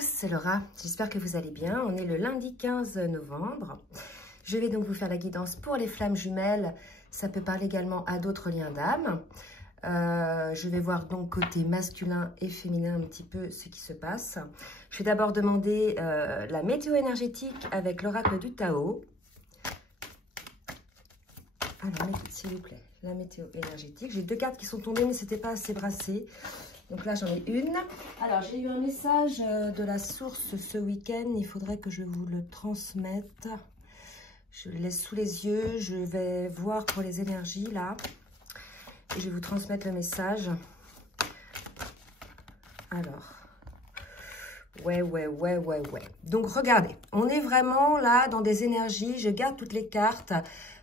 tous, c'est Laura. J'espère que vous allez bien. On est le lundi 15 novembre. Je vais donc vous faire la guidance pour les flammes jumelles. Ça peut parler également à d'autres liens d'âme. Je vais voir donc côté masculin et féminin un petit peu ce qui se passe. Je vais d'abord demander la météo énergétique avec l'oracle du Tao. Alors, s'il vous plaît, la météo énergétique. J'ai deux cartes qui sont tombées, mais c'était pas assez brassé. Donc là, j'en ai une. Alors, j'ai eu un message de la source ce week-end. Il faudrait que je vous le transmette. Je le laisse sous les yeux. Je vais voir pour les énergies, là. Et je vais vous transmettre le message. Alors. Ouais. Donc, regardez. On est vraiment là dans des énergies. Je garde toutes les cartes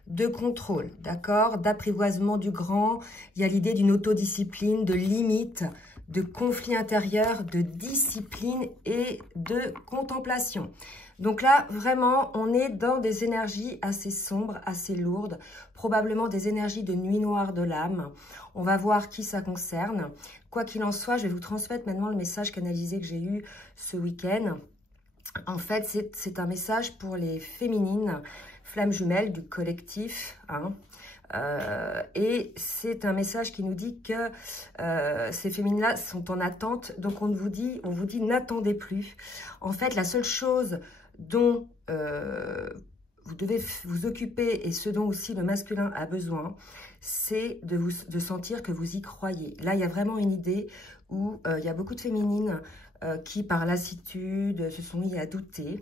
de contrôle, d'accord? D'apprivoisement du grand. Il y a l'idée d'une autodiscipline, de limite, de conflit intérieur, de discipline et de contemplation. Donc là, vraiment, on est dans des énergies assez sombres, assez lourdes, probablement des énergies de nuit noire de l'âme. On va voir qui ça concerne. Quoi qu'il en soit, je vais vous transmettre maintenant le message canalisé que j'ai eu ce week-end. En fait, c'est un message pour les féminines, flammes jumelles du collectif, hein. Et c'est un message qui nous dit que ces féminines-là sont en attente. Donc on vous dit n'attendez plus. En fait, la seule chose dont vous devez vous occuper et ce dont aussi le masculin a besoin, c'est de sentir que vous y croyez. Là, il y a vraiment une idée où il y a beaucoup de féminines qui, par lassitude, se sont mis à douter,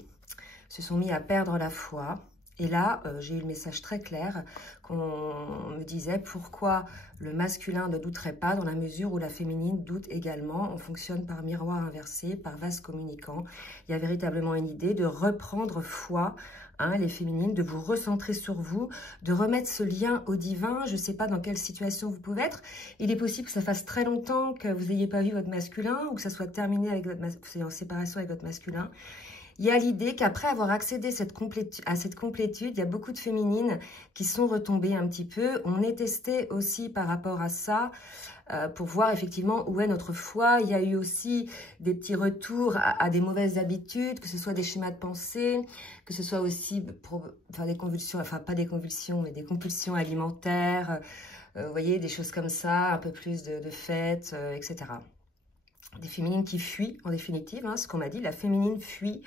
se sont mis à perdre la foi. Et là, j'ai eu le message très clair qu'on me disait pourquoi le masculin ne douterait pas dans la mesure où la féminine doute également. On fonctionne par miroir inversé, par vase communicant. Il y a véritablement une idée de reprendre foi, hein, les féminines, de vous recentrer sur vous, de remettre ce lien au divin. Je ne sais pas dans quelle situation vous pouvez être. Il est possible que ça fasse très longtemps que vous n'ayez pas vu votre masculin ou que ça soit terminé avec votre que vous soyez en séparation avec votre masculin. Il y a l'idée qu'après avoir accédé à cette complétude, il y a beaucoup de féminines qui sont retombées un petit peu. On est testé aussi par rapport à ça pour voir effectivement où est notre foi. Il y a eu aussi des petits retours à des mauvaises habitudes, que ce soit des schémas de pensée, que ce soit aussi pour faire des convulsions, enfin pas des convulsions, mais des compulsions alimentaires, vous voyez, des choses comme ça, un peu plus de fêtes, etc. Des féminines qui fuient, en définitive, hein, ce qu'on m'a dit, la féminine fuit,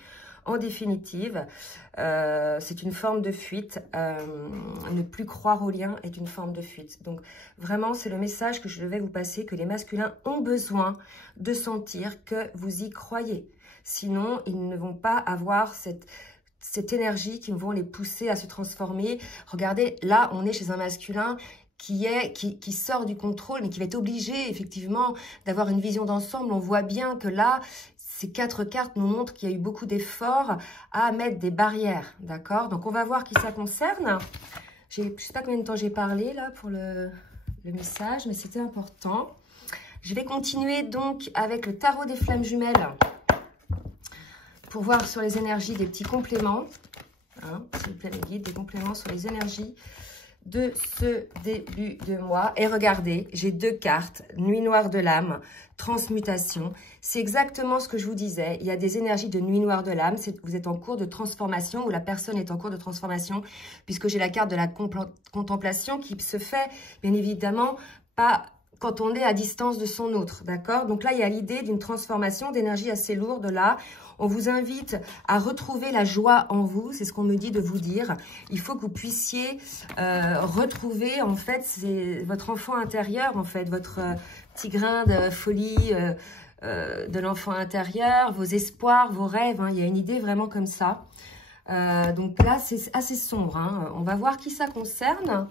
en définitive, c'est une forme de fuite, ne plus croire au lien est une forme de fuite. Donc vraiment, c'est le message que je vais vous passer, que les masculins ont besoin de sentir que vous y croyez. Sinon, ils ne vont pas avoir cette énergie qui vont les pousser à se transformer. Regardez, là, on est chez un masculin qui sort du contrôle, mais qui va être obligé, effectivement, d'avoir une vision d'ensemble. On voit bien que là, ces quatre cartes nous montrent qu'il y a eu beaucoup d'efforts à mettre des barrières, d'accord? Donc, on va voir qui ça concerne. Je ne sais pas combien de temps j'ai parlé, là, pour le message, mais c'était important. Je vais continuer, donc, avec le tarot des flammes jumelles pour voir sur les énergies des petits compléments. Hein, s'il vous plaît, mes guides, des compléments sur les énergies de ce début de mois. Et regardez, j'ai deux cartes, nuit noire de l'âme, transmutation. C'est exactement ce que je vous disais. Il y a des énergies de nuit noire de l'âme. Vous êtes en cours de transformation ou la personne est en cours de transformation, puisque j'ai la carte de la contemplation qui se fait, bien évidemment, pas quand on est à distance de son autre, d'accord? Donc là, il y a l'idée d'une transformation d'énergie assez lourde là. On vous invite à retrouver la joie en vous, c'est ce qu'on me dit de vous dire. Il faut que vous puissiez retrouver, en fait, c'est votre enfant intérieur, en fait, votre petit grain de folie de l'enfant intérieur, vos espoirs, vos rêves, hein. Il y a une idée vraiment comme ça. Donc là, c'est assez sombre, hein. On va voir qui ça concerne.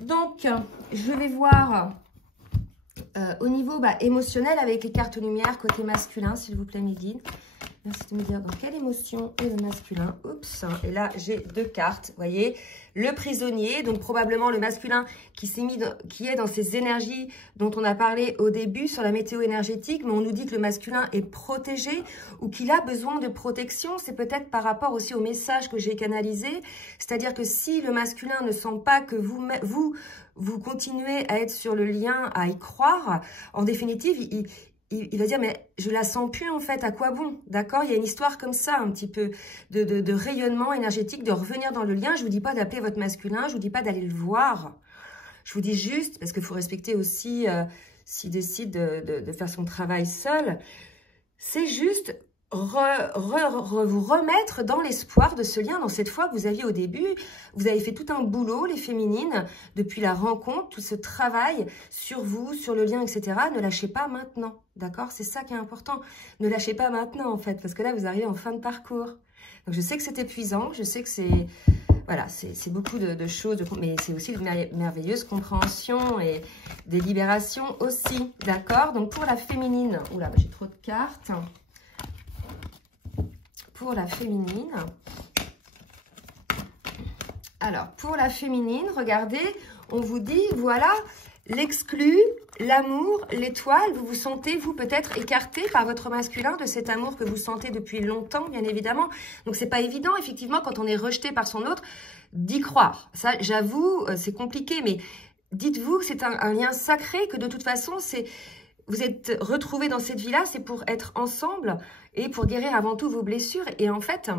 Donc, je vais voir au niveau émotionnel avec les cartes lumière côté masculin, s'il vous plaît, mes guides. Merci de me dire dans quelle émotion est le masculin. Oups, et là, j'ai deux cartes, vous voyez. Le prisonnier, donc probablement le masculin qui est dans ces énergies dont on a parlé au début sur la météo énergétique, mais on nous dit que le masculin est protégé ou qu'il a besoin de protection. C'est peut-être par rapport aussi au message que j'ai canalisé. C'est-à-dire que si le masculin ne sent pas que vous continuez à être sur le lien, à y croire, en définitive, il va dire, mais je la sens plus en fait, à quoi bon? D'accord? Il y a une histoire comme ça, un petit peu, de rayonnement énergétique, de revenir dans le lien. Je vous dis pas d'appeler votre masculin, je vous dis pas d'aller le voir. Je vous dis juste, parce qu'il faut respecter aussi s'il décide de faire son travail seul, c'est juste vous remettre dans l'espoir de ce lien, dans cette foi que vous aviez au début. Vous avez fait tout un boulot, les féminines, depuis la rencontre, tout ce travail sur vous, sur le lien, etc. Ne lâchez pas maintenant, d'accord? C'est ça qui est important. Ne lâchez pas maintenant, en fait, parce que là, vous arrivez en fin de parcours. Donc, je sais que c'est épuisant, je sais que c'est... Voilà, c'est beaucoup de choses, mais c'est aussi de merveilleuse compréhension et des libérations aussi, d'accord? Donc, pour la féminine... Oula, j'ai trop de cartes. Pour la féminine. Alors, pour la féminine, regardez, on vous dit, voilà, l'exclu, l'amour, l'étoile, vous vous sentez, vous, peut-être écarté par votre masculin de cet amour que vous sentez depuis longtemps, bien évidemment. Donc, c'est pas évident, effectivement, quand on est rejeté par son autre, d'y croire. Ça, j'avoue, c'est compliqué, mais dites-vous que c'est un lien sacré, que de toute façon, c'est... Vous êtes retrouvés dans cette vie-là, c'est pour être ensemble et pour guérir avant tout vos blessures. Et en fait,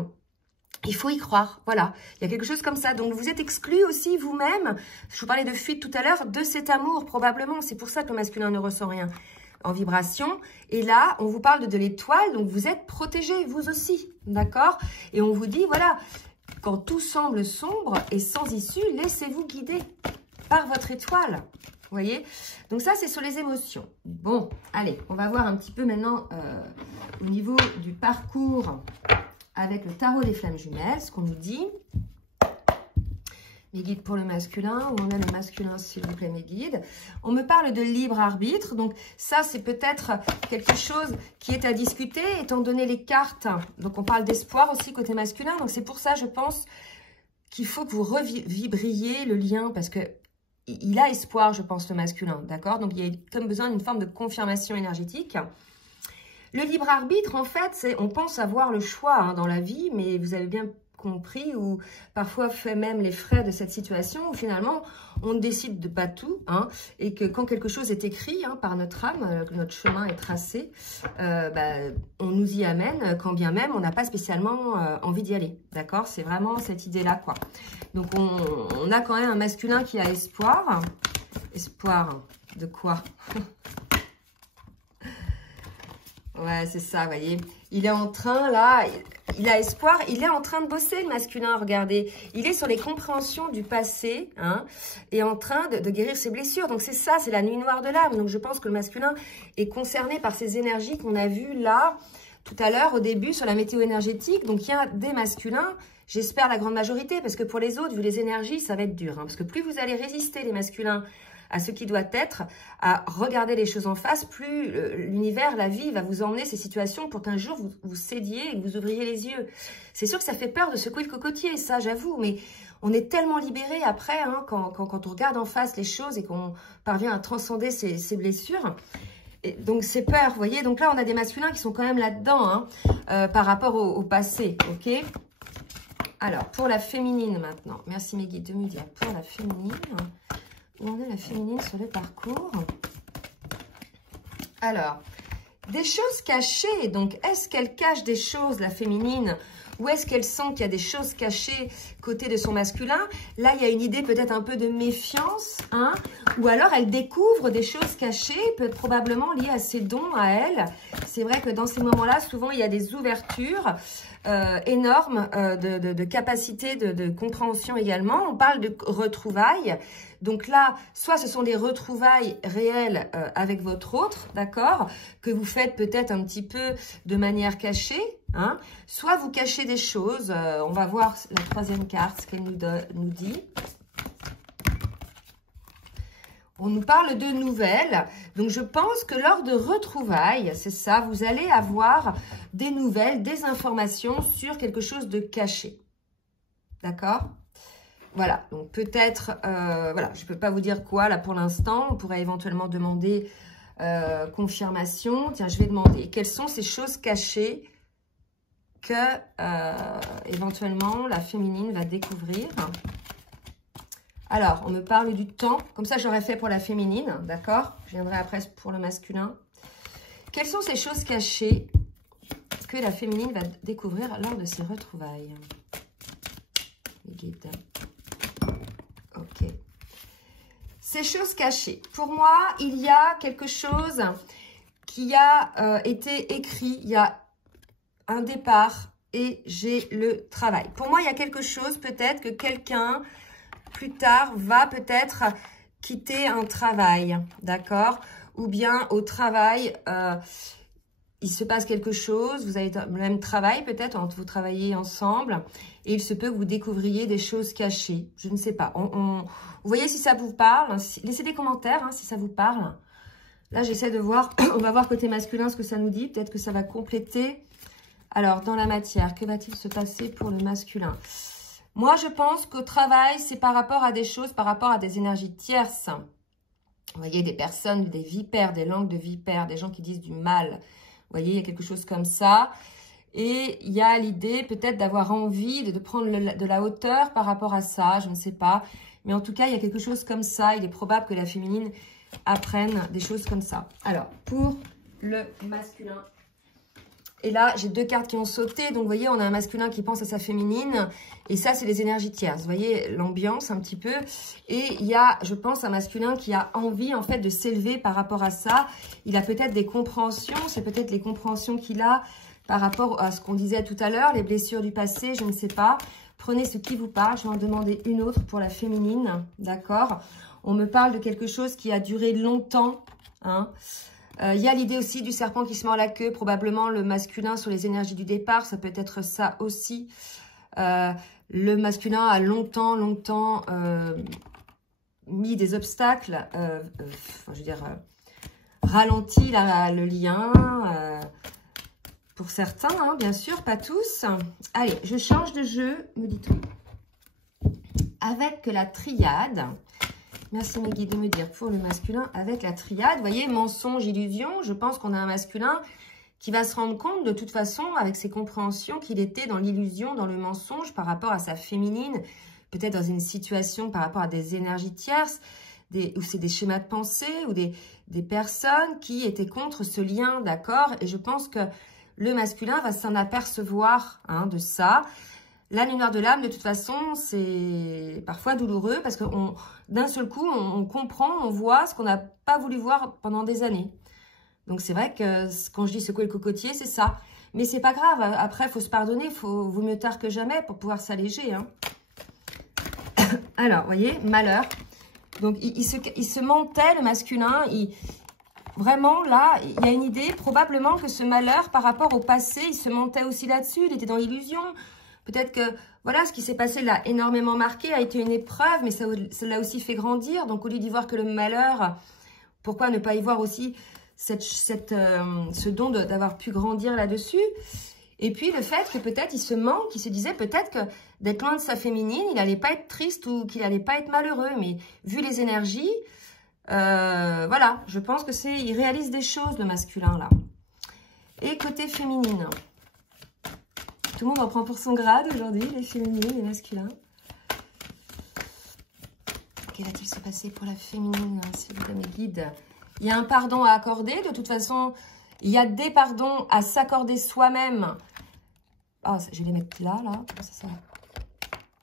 il faut y croire. Voilà, il y a quelque chose comme ça. Donc, vous êtes exclus aussi vous-même. Je vous parlais de fuite tout à l'heure, de cet amour, probablement. C'est pour ça que le masculin ne ressent rien en vibration. Et là, on vous parle de l'étoile. Donc, vous êtes protégés, vous aussi. D'accord? Et on vous dit, voilà, quand tout semble sombre et sans issue, laissez-vous guider par votre étoile. Vous voyez? Donc ça, c'est sur les émotions. Bon, allez, on va voir un petit peu maintenant au niveau du parcours avec le tarot des flammes jumelles, ce qu'on nous dit. Mes guides pour le masculin, où on a le masculin, s'il vous plaît, mes guides. On me parle de libre arbitre, donc ça, c'est peut-être quelque chose qui est à discuter, étant donné les cartes. Donc, on parle d'espoir aussi côté masculin, donc c'est pour ça, je pense, qu'il faut que vous revibriez le lien, parce que il a espoir, je pense, le masculin, d'accord? Donc, il y a comme besoin d'une forme de confirmation énergétique. Le libre arbitre, en fait, on pense avoir le choix dans la vie, mais vous avez bien compris, ou parfois fait même les frais de cette situation, où finalement, on ne décide de pas tout, et que quand quelque chose est écrit par notre âme, que notre chemin est tracé, on nous y amène, quand bien même on n'a pas spécialement envie d'y aller, d'accord? C'est vraiment cette idée-là, quoi. Donc, on a quand même un masculin qui a espoir. Espoir de quoi? Ouais, c'est ça, vous voyez. Il est en train, là, il a espoir, il est en train de bosser, le masculin, regardez. Il est sur les compréhensions du passé, et en train de guérir ses blessures. Donc, c'est ça, c'est la nuit noire de l'âme. Donc, je pense que le masculin est concerné par ces énergies qu'on a vues là, tout à l'heure, au début, sur la météo énergétique. Donc, il y a des masculins, j'espère la grande majorité, parce que pour les autres, vu les énergies, ça va être dur. Parce que plus vous allez résister, les masculins, à ce qui doit être, à regarder les choses en face, plus l'univers, la vie va vous emmener ces situations pour qu'un jour vous cédiez et que vous ouvriez les yeux. C'est sûr que ça fait peur de secouer le cocotier, ça j'avoue, mais on est tellement libéré après quand on regarde en face les choses et qu'on parvient à transcender ces blessures. Et donc c'est peur, vous voyez. Donc là on a des masculins qui sont quand même là-dedans par rapport au passé, ok? Alors pour la féminine maintenant, merci mes guides de me dire pour la féminine. Où on a la féminine sur le parcours. Alors, des choses cachées. Donc, est-ce qu'elle cache des choses, la féminine? Ou est-ce qu'elle sent qu'il y a des choses cachées côté de son masculin? Là, il y a une idée peut-être un peu de méfiance. Ou alors, elle découvre des choses cachées, probablement liées à ses dons, à elle. C'est vrai que dans ces moments-là, souvent, il y a des ouvertures énormes de capacité de compréhension également. On parle de retrouvailles. Donc là, soit ce sont des retrouvailles réelles avec votre autre, d'accord, que vous faites peut-être un petit peu de manière cachée, soit vous cachez des choses. On va voir la troisième carte, ce qu'elle nous dit. On nous parle de nouvelles. Donc, je pense que lors de retrouvailles, c'est ça, vous allez avoir des nouvelles, des informations sur quelque chose de caché. D'accord ? Voilà, donc peut-être, voilà, je ne peux pas vous dire quoi là pour l'instant. On pourrait éventuellement demander confirmation. Tiens, je vais demander quelles sont ces choses cachées que éventuellement la féminine va découvrir. Alors, on me parle du temps. Comme ça, j'aurais fait pour la féminine, d'accord? Je viendrai après pour le masculin. quelles sont ces choses cachées que la féminine va découvrir lors de ses retrouvailles? Les guides. Ok. Ces choses cachées. Pour moi, il y a quelque chose qui a été écrit. Il y a un départ et j'ai le travail. Pour moi, il y a quelque chose, peut-être que quelqu'un, plus tard, va peut-être quitter un travail, d'accord? Ou bien au travail, il se passe quelque chose, vous avez le même travail peut-être, vous travaillez ensemble, et il se peut que vous découvriez des choses cachées. Je ne sais pas. Vous voyez si ça vous parle. Laissez des commentaires hein, si ça vous parle. Là, j'essaie de voir. On va voir côté masculin ce que ça nous dit. Peut-être que ça va compléter. Alors, dans la matière, que va-t-il se passer pour le masculin? Moi, je pense qu'au travail, c'est par rapport à des choses, par rapport à des énergies tierces. Vous voyez, des personnes, des vipères, des langues de vipères, des gens qui disent du mal. Vous voyez, il y a quelque chose comme ça. Et il y a l'idée peut-être d'avoir envie de prendre de la hauteur par rapport à ça, je ne sais pas. Mais en tout cas, il y a quelque chose comme ça. Il est probable que la féminine apprenne des choses comme ça. Alors, pour le masculin. Et là, j'ai deux cartes qui ont sauté. Donc, vous voyez, on a un masculin qui pense à sa féminine. Et ça, c'est les énergies tierces. Vous voyez l'ambiance un petit peu. Et il y a, je pense, un masculin qui a envie, en fait, de s'élever par rapport à ça. Il a peut-être des compréhensions. C'est peut-être les compréhensions qu'il a par rapport à ce qu'on disait tout à l'heure, les blessures du passé, je ne sais pas. Prenez ce qui vous parle. Je vais en demander une autre pour la féminine. D'accord? On me parle de quelque chose qui a duré longtemps. Hein. Il y a l'idée aussi du serpent qui se mord la queue, probablement le masculin sur les énergies du départ, ça peut être ça aussi. Le masculin a longtemps mis des obstacles, je veux dire, ralenti le lien, pour certains, hein, bien sûr, pas tous. Allez, je change de jeu, me dites-vous. Avec la triade... Merci mes guides de me dire pour le masculin avec la triade. Vous voyez, mensonge, illusion. Je pense qu'on a un masculin qui va se rendre compte de toute façon avec ses compréhensions qu'il était dans l'illusion, dans le mensonge par rapport à sa féminine. Peut-être dans une situation par rapport à des énergies tierces, ou c'est des schémas de pensée ou des personnes qui étaient contre ce lien, d'accord? Et je pense que le masculin va s'en apercevoir hein, de ça. La nuit noire de l'âme, de toute façon, c'est parfois douloureux parce que d'un seul coup, on comprend, on voit ce qu'on n'a pas voulu voir pendant des années. Donc, c'est vrai que quand je dis secouer le cocotier, c'est ça. Mais c'est pas grave. Après, il faut se pardonner. Vaut mieux tard que jamais pour pouvoir s'alléger. Hein. Alors, vous voyez, malheur. Donc, il se mentait, le masculin. Vraiment, là, il y a une idée, probablement que ce malheur, par rapport au passé, il se mentait aussi là-dessus. Il était dans l'illusion. Peut-être que, voilà, ce qui s'est passé l'a énormément marqué, a été une épreuve, mais ça l'a aussi fait grandir. Donc, au lieu d'y voir que le malheur, pourquoi ne pas y voir aussi ce don d'avoir pu grandir là-dessus? Et puis, le fait que peut-être il se manque, il se disait peut-être que d'être loin de sa féminine, il n'allait pas être triste ou qu'il n'allait pas être malheureux. Mais vu les énergies, voilà, je pense que il réalise des choses, le masculin, là. Et côté féminine... Tout le monde en prend pour son grade aujourd'hui, les féminines, les masculins. Que va-t-il se passer pour la féminine, s'il vous plaît, mes guides? Il y a un pardon à accorder. De toute façon, il y a des pardons à s'accorder soi-même. Ah, je vais les mettre là. C'est ça.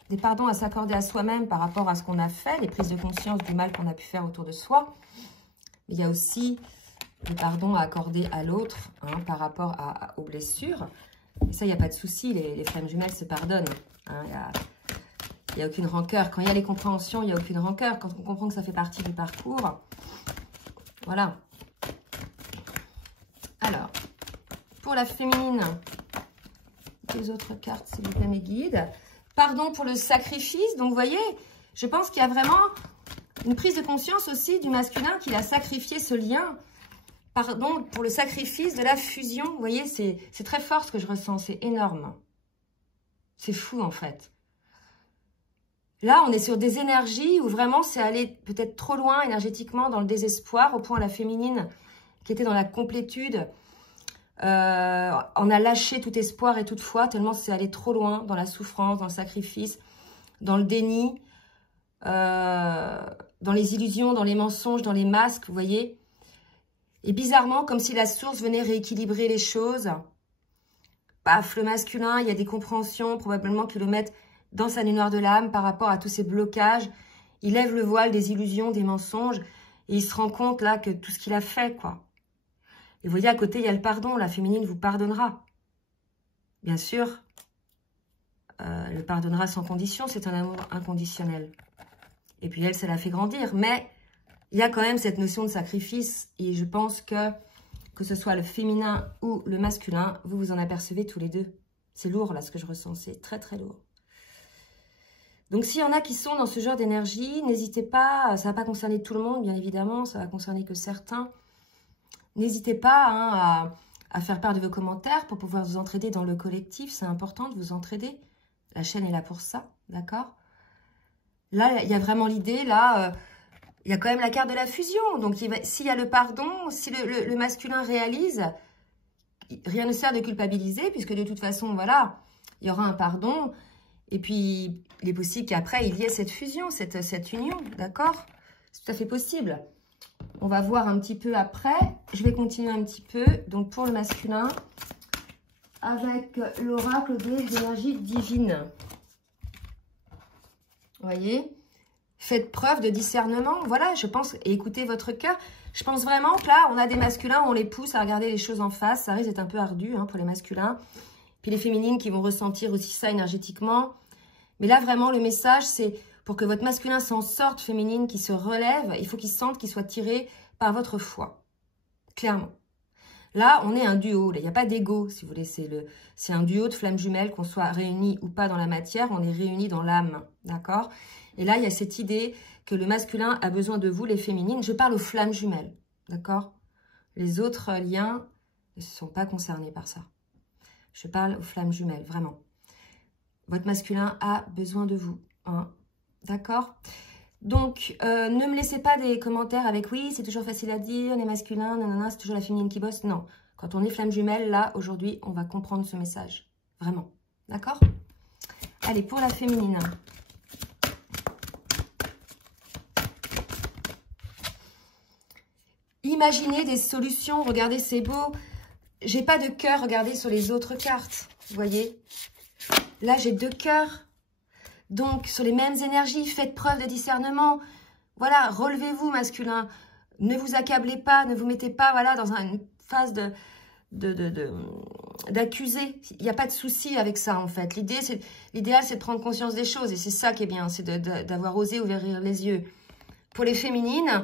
Des pardons à s'accorder à soi-même par rapport à ce qu'on a fait, les prises de conscience du mal qu'on a pu faire autour de soi. Mais il y a aussi des pardons à accorder à l'autre hein, par rapport aux blessures. Et ça, il n'y a pas de souci, les flammes jumelles se pardonnent. Hein, il n'y a aucune rancœur. Quand il y a les compréhensions, il n'y a aucune rancœur. Quand on comprend que ça fait partie du parcours, voilà. Alors, pour la féminine, les autres cartes, s'il vous plaît, mes guides. Pardon pour le sacrifice. Donc, vous voyez, je pense qu'il y a vraiment une prise de conscience aussi du masculin qu'il a sacrifié ce lien. Pardon pour le sacrifice de la fusion. Vous voyez, c'est très fort ce que je ressens. C'est énorme. C'est fou, en fait. Là, on est sur des énergies où vraiment c'est allé peut-être trop loin énergétiquement dans le désespoir, au point la féminine qui était dans la complétude. On a lâché tout espoir et toute foi, tellement c'est allé trop loin dans la souffrance, dans le sacrifice, dans le déni, dans les illusions, dans les mensonges, dans les masques, vous voyez. Et bizarrement, comme si la source venait rééquilibrer les choses. Paf, le masculin, il y a des compréhensions, probablement qui le mettent dans sa nuit noire de l'âme par rapport à tous ces blocages. Il lève le voile des illusions, des mensonges, et il se rend compte là que tout ce qu'il a fait, quoi. Et vous voyez, à côté, il y a le pardon. La féminine vous pardonnera. Bien sûr, le pardonnera sans condition, c'est un amour inconditionnel. Et puis elle, ça la fait grandir. Mais il y a quand même cette notion de sacrifice, et je pense que ce soit le féminin ou le masculin, vous vous en apercevez tous les deux. C'est lourd, là, ce que je ressens. C'est très, très lourd. Donc, s'il y en a qui sont dans ce genre d'énergie, n'hésitez pas. Ça ne va pas concerner tout le monde, bien évidemment. Ça va concerner que certains. N'hésitez pas hein, à faire part de vos commentaires pour pouvoir vous entraider dans le collectif. C'est important de vous entraider. La chaîne est là pour ça, d'accord? Là, il y a vraiment l'idée, là... il y a quand même la carte de la fusion. Donc, s'il y a le pardon, si le masculin réalise, rien ne sert de culpabiliser, puisque de toute façon, voilà, il y aura un pardon. Et puis, il est possible qu'après, il y ait cette fusion, cette union, d'accord? C'est tout à fait possible. On va voir un petit peu après. Je vais continuer un petit peu. Donc, pour le masculin, avec l'oracle des énergies divines. Vous voyez? Faites preuve de discernement. Voilà, je pense, et écoutez votre cœur. Je pense vraiment que là, on a des masculins, on les pousse à regarder les choses en face. Ça risque d'être un peu ardu hein, pour les masculins. Puis les féminines qui vont ressentir aussi ça énergétiquement. Mais là, vraiment, le message, c'est pour que votre masculin s'en sorte, féminine, qui se relève, il faut qu'il sente qu'il soit tiré par votre foi. Clairement. Là, on est un duo. Il n'y a pas d'ego, si vous voulez. C'est un duo de flammes jumelles, qu'on soit réunis ou pas dans la matière. On est réunis dans l'âme. D'accord? Et là, il y a cette idée que le masculin a besoin de vous, les féminines. Je parle aux flammes jumelles. D'accord? Les autres liens ne sont pas concernés par ça. Je parle aux flammes jumelles, vraiment. Votre masculin a besoin de vous. Hein? D'accord? Donc, ne me laissez pas des commentaires avec « oui, c'est toujours facile à dire, les masculins, nanana, c'est toujours la féminine qui bosse ». Non, quand on est flamme jumelle, là, aujourd'hui, on va comprendre ce message. Vraiment. D'accord? Allez, pour la féminine. Imaginez des solutions. Regardez, c'est beau. J'ai pas de cœur, regardez sur les autres cartes. Vous voyez? Là, j'ai 2 cœurs. Donc, sur les mêmes énergies, faites preuve de discernement. Voilà, relevez-vous, masculin. Ne vous accablez pas, ne vous mettez pas voilà, dans une phase d'accuser. Il n'y a pas de souci avec ça, en fait. L'idéal, c'est de prendre conscience des choses. Et c'est ça qui est bien, c'est d'avoir osé ouvrir les yeux. Pour les féminines,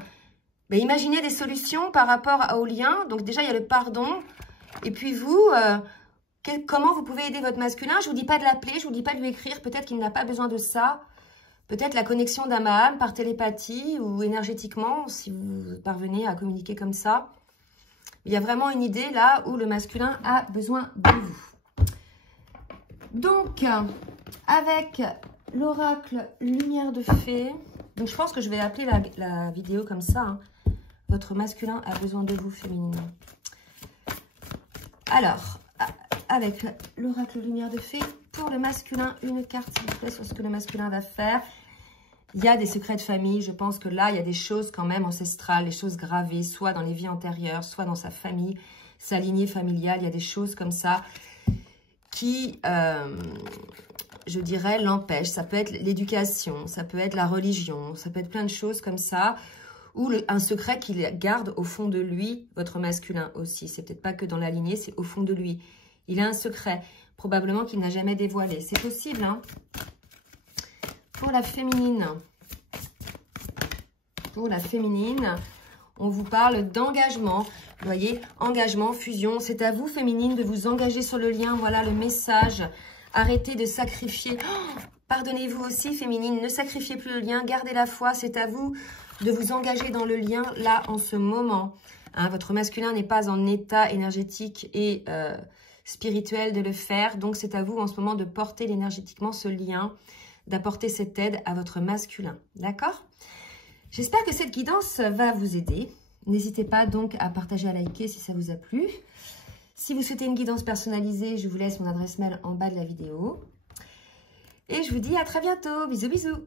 ben, imaginez des solutions par rapport au lien. Donc, déjà, il y a le pardon. Et puis, vous... comment vous pouvez aider votre masculin? Je ne vous dis pas de l'appeler, je ne vous dis pas de lui écrire. Peut-être qu'il n'a pas besoin de ça. Peut-être la connexion d'âme à âme par télépathie ou énergétiquement, si vous parvenez à communiquer comme ça. Il y a vraiment une idée là où le masculin a besoin de vous. Donc, avec l'oracle lumière de fée, donc je pense que je vais appeler la vidéo comme ça. Hein. Votre masculin a besoin de vous, féminine. Alors... avec l'oracle lumière de fée, pour le masculin, une carte, s'il vous plaît, sur ce que le masculin va faire. Il y a des secrets de famille. Je pense que là, il y a des choses quand même ancestrales, des choses gravées, soit dans les vies antérieures, soit dans sa famille, sa lignée familiale. Il y a des choses comme ça qui, je dirais, l'empêchent. Ça peut être l'éducation, ça peut être la religion, ça peut être plein de choses comme ça. Ou un secret qu'il garde au fond de lui, votre masculin aussi. C'est peut-être pas que dans la lignée, c'est au fond de lui. Il a un secret, probablement qu'il n'a jamais dévoilé. C'est possible, hein? Pour la féminine, on vous parle d'engagement. Vous voyez, engagement, fusion. C'est à vous, féminine, de vous engager sur le lien. Voilà le message. Arrêtez de sacrifier. Oh, pardonnez-vous aussi, féminine. Ne sacrifiez plus le lien. Gardez la foi. C'est à vous de vous engager dans le lien, là, en ce moment. Hein, votre masculin n'est pas en état énergétique et... spirituel de le faire. Donc, c'est à vous en ce moment de porter énergétiquement ce lien, d'apporter cette aide à votre masculin. D'accord? J'espère que cette guidance va vous aider. N'hésitez pas donc à partager, à liker si ça vous a plu. Si vous souhaitez une guidance personnalisée, je vous laisse mon adresse mail en bas de la vidéo. Et je vous dis à très bientôt. Bisous, bisous.